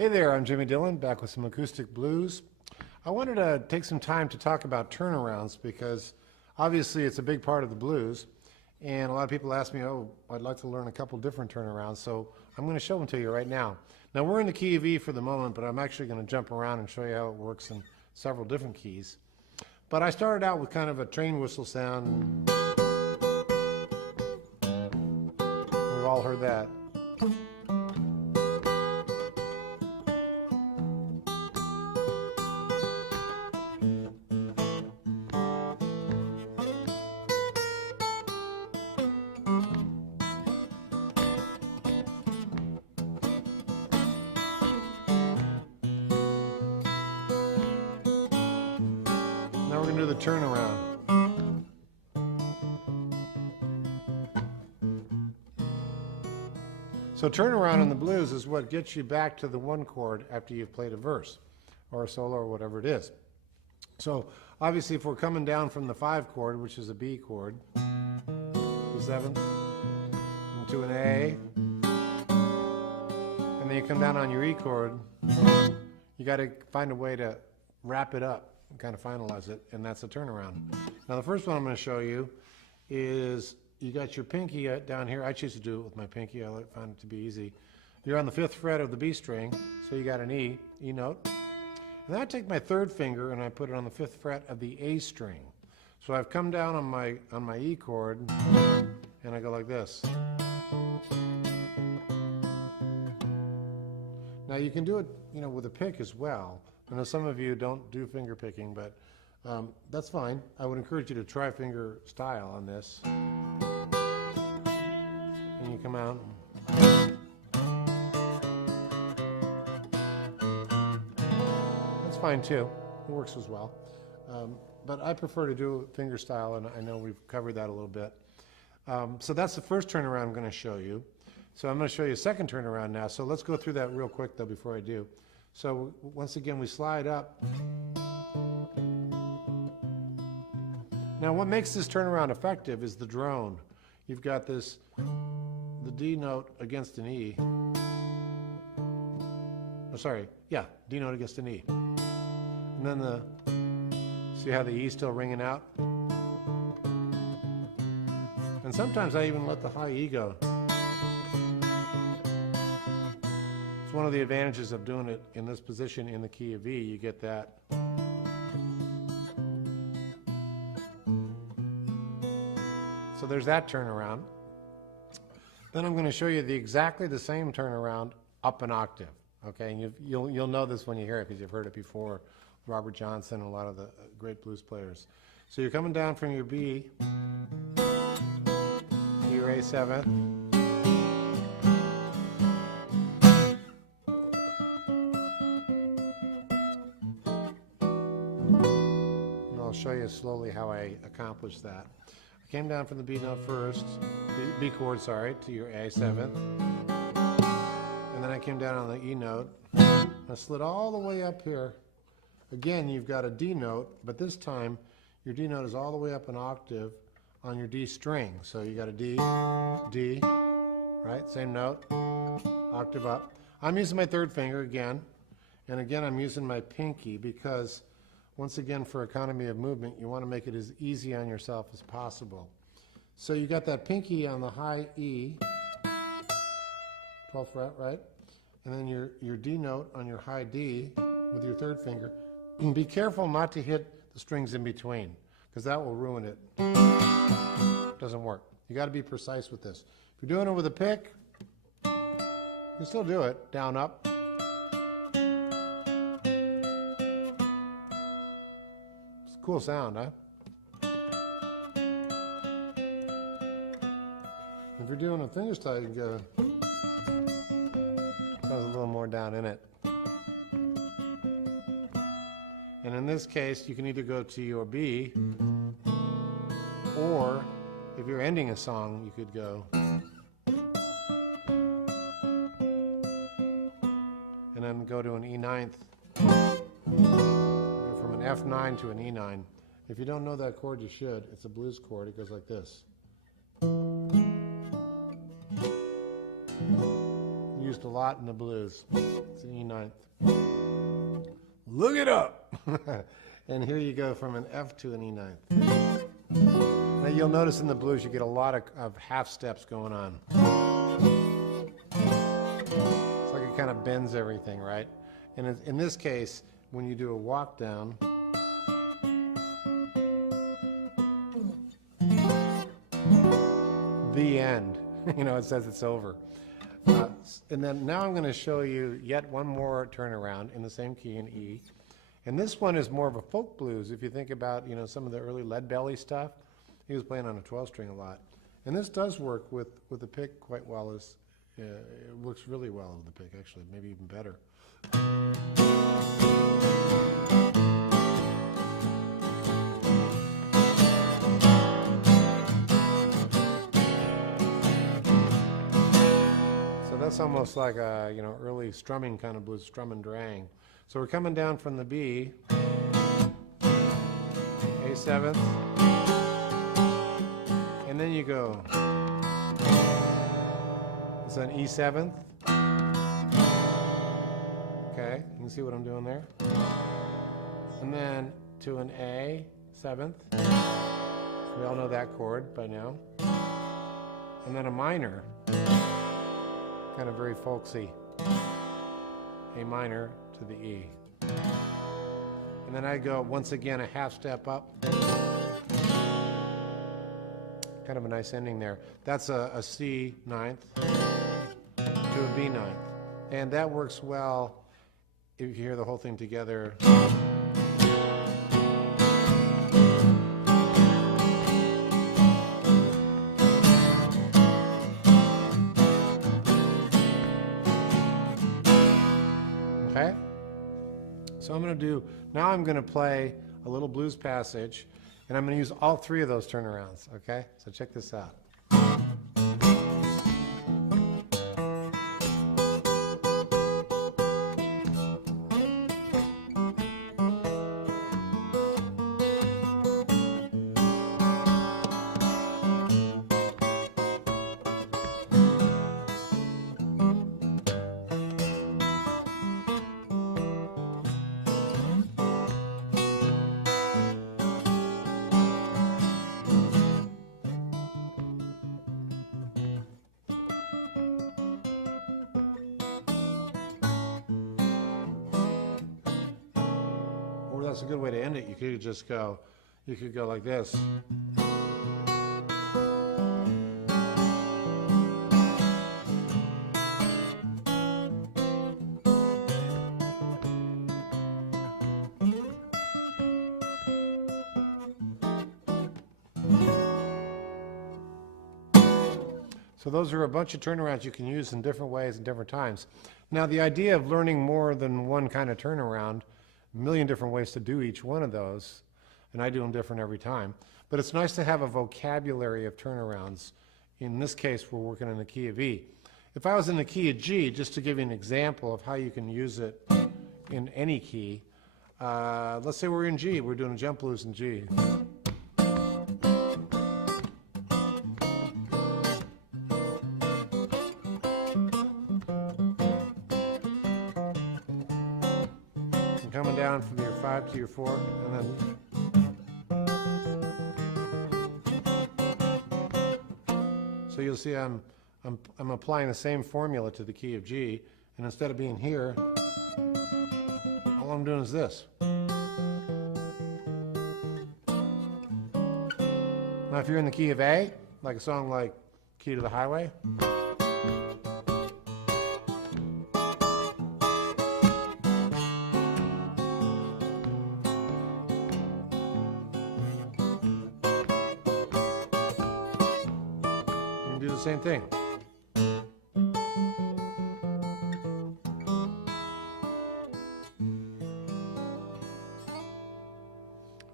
Hey there, I'm Jimmy Dillon, back with some acoustic blues. I wanted to take some time to talk about turnarounds because obviously it's a big part of the blues, and a lot of people ask me, oh, I'd like to learn a couple different turnarounds, so I'm going to show them to you right now. Now we're in the key of E for the moment, but I'm actually going to jump around and show you how it works in several different keys. But I started out with kind of a train whistle sound. We've all heard that. Now we're going to do the turnaround. So turnaround in the blues is what gets you back to the one chord after you've played a verse or a solo or whatever it is. So obviously if we're coming down from the 5 chord, which is a B chord, the 7th, into an A, and then you come down on your E chord, you got to find a way to wrap it up and kind of finalize it, and that's a turnaround. Now the first one I'm going to show you is you got your pinky down here. I choose to do it with my pinky. I find it to be easy. You're on the 5th fret of the B string, so you got an E note. And then I take my 3rd finger and I put it on the 5th fret of the A string. So I've come down on my E chord and I go like this. Now you can do it, with a pick as well. I know some of you don't do finger picking, but that's fine. I would encourage you to try finger style on this. And you come out. That's fine too. It works as well. But I prefer to do finger style, and I know we've covered that a little bit. So that's the first turnaround I'm going to show you. So I'm going to show you a second turnaround now. So let's go through that real quick though before I do. So once again, we slide up. Now what makes this turnaround effective is the drone. You've got the D note against an E. Oh, sorry, yeah, D note against an E. And then see how the E's still ringing out? And sometimes I even let the high E go. It's one of the advantages of doing it in this position in the key of E. You get that. So there's that turnaround. Then I'm going to show you exactly the same turnaround up an octave. Okay, and you'll know this when you hear it because you've heard it before. Robert Johnson and a lot of the great blues players. So you're coming down from your B to your A7. I'll show you slowly how I accomplished that. I came down from the B note first, B chord, sorry, to your A7, and then I came down on the E note. I slid all the way up here. Again, you've got a D note, but this time your D note is all the way up an octave on your D string. So you got a D, D, right? Same note, octave up. I'm using my 3rd finger again, and again I'm using my pinky because once again, for economy of movement, you want to make it as easy on yourself as possible. So you got that pinky on the high E, 12th fret, right? And then your D note on your high D with your 3rd finger. Be careful not to hit the strings in between, because that will ruin it. Doesn't work. You got to be precise with this. If you're doing it with a pick, you can still do it, down, up. Cool sound, huh? If you're doing a fingerstyle, you can go. Sounds a little more down in it. And in this case, you can either go to your B, or if you're ending a song, you could go. And then go to an E9th. An F9 to an E9. If you don't know that chord, you should. It's a blues chord. It goes like this. Use used a lot in the blues. It's an E ninth. Look it up! And here you go from an F to an E ninth. Now you'll notice in the blues you get a lot of half steps going on. It's like it kind of bends everything, right? And in this case, when you do a walk down, the end. You know, it says it's over. And then now I'm going to show you yet one more turnaround in the same key in E. And this one is more of a folk blues. If you think about, you know, some of the early Leadbelly stuff, he was playing on a 12-string a lot. And this does work with the pick quite well. It works really well with the pick, actually, maybe even better. That's almost like a, you know, early strumming kind of blues, strum and drang. So we're coming down from the B, A7th, and then you go, it's an E7th. Okay, you can see what I'm doing there. And then to an A7th. We all know that chord by now. And then a minor. Kind of very folksy. A minor to the E. And then I go once again a half step up. Kind of a nice ending there. That's a C ninth to a B ninth. And that works well if you hear the whole thing together. Okay? So I'm going to do, now I'm going to play a little blues passage, and I'm going to use all three of those turnarounds, okay? So check this out. That's a good way to end it. You could just go, you could go like this. So those are a bunch of turnarounds you can use in different ways and different times. Now the idea of learning more than one kind of turnaround, a million different ways to do each one of those, and I do them different every time. But it's nice to have a vocabulary of turnarounds. In this case, we're working in the key of E. If I was in the key of G, just to give you an example of how you can use it in any key, let's say we're in G, we're doing a jump blues in G. Coming down from your 5 to your 4, and then so you'll see I'm applying the same formula to the key of G, and instead of being here, all I'm doing is this. Now if you're in the key of A, like a song like Key to the Highway, do the same thing.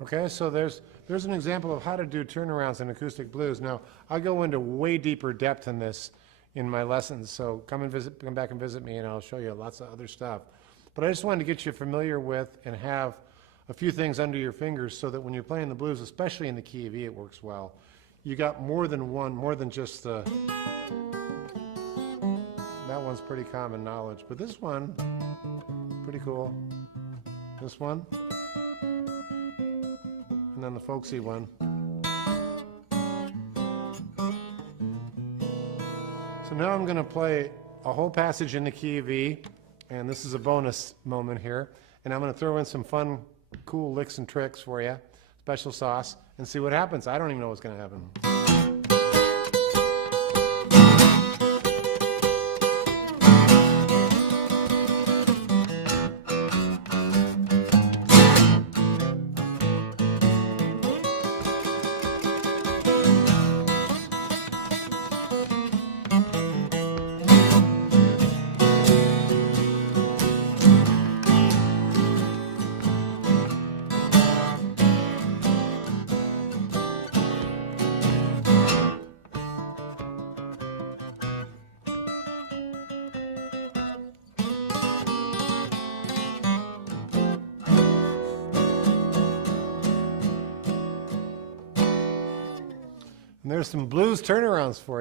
Okay, so there's an example of how to do turnarounds in acoustic blues. Now, I go into way deeper depth in this in my lessons, so come back and visit me, and I'll show you lots of other stuff. But I just wanted to get you familiar with and have a few things under your fingers so that when you're playing the blues, especially in the key of E, it works well. You got more than one, more than just the That one's pretty common knowledge, but this one, pretty cool. This one, and then the folksy one. So now I'm going to play a whole passage in the key of E, and this is a bonus moment here, and I'm going to throw in some fun, cool licks and tricks for you, special sauce, and see what happens. I don't even know what's going to happen. And there's some blues turnarounds for you.